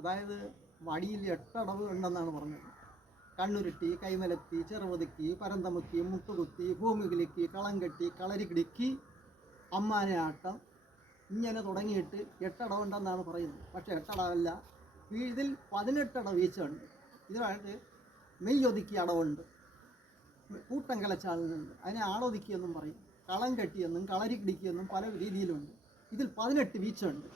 അതായത് വടിയിൽ 8 അടവ് ഉണ്ടെന്നാണ് പറഞ്ഞത്. കണ്ണുരുട്ടി, കൈമലത്തി, ചെറുപതുക്കി, പരന്തമുക്കി, മുട്ടുകുത്തി, ഭൂമി കുലുക്കി, കളം കെട്ടി, കളരി കിടുക്കി, അമ്മാനെ ആട്ടം, ഇങ്ങനെ തുടങ്ങിയിട്ട് 8 അടവുണ്ടെന്നാണ് പറയുന്നത്. പക്ഷേ 8 അടവല്ല, ഇതിൽ 18 അടവ് വീഴ്ചയുണ്ട്. ഇതിനായിട്ട് മെയ്യൊതുക്കി അടവുണ്ട്, കൂട്ടം കലച്ചാളുന്നുണ്ട്, അതിനെ ആളൊതുക്കിയെന്നും പറയും, കളം കെട്ടിയെന്നും കളരി കിടുക്കിയെന്നും പല രീതിയിലുണ്ട്. ഇതിൽ 18 വീഴ്ചയുണ്ട്.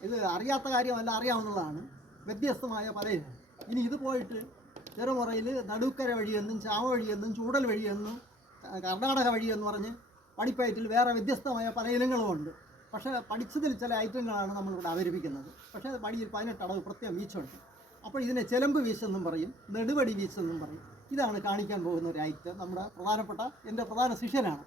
ഇത് അറിയാത്ത കാര്യമല്ല, അറിയാവുന്നതാണ്. വ്യത്യസ്തമായ പലരും. ഇനി ഇത് പോയിട്ട് ചെറുമുറയിൽ നടുക്കര വഴിയെന്നും ചാവ വഴിയെന്നും ചൂടൽ വഴിയെന്നും കർണാടക വഴിയെന്ന് പറഞ്ഞ് പഠിപ്പയറ്റിൽ വേറെ വ്യത്യസ്തമായ പല ഇനങ്ങളുമുണ്ട്. പക്ഷേ പഠിച്ചതിൽ ചില ഐറ്റങ്ങളാണ് നമ്മളിവിടെ അവതരിപ്പിക്കുന്നത്. പക്ഷേ വടിയിൽ 18 അടവ് പ്രത്യേകം വീച്ചുണ്ട്. അപ്പോൾ ഇതിനെ ചെലമ്പ് വീച്ചെന്നും പറയും, നെടുവടി വീച്ചെന്നും പറയും. ഇതാണ് കാണിക്കാൻ പോകുന്ന ഒരു ഐറ്റം. നമ്മുടെ എൻ്റെ പ്രധാന ശിഷ്യനാണ്.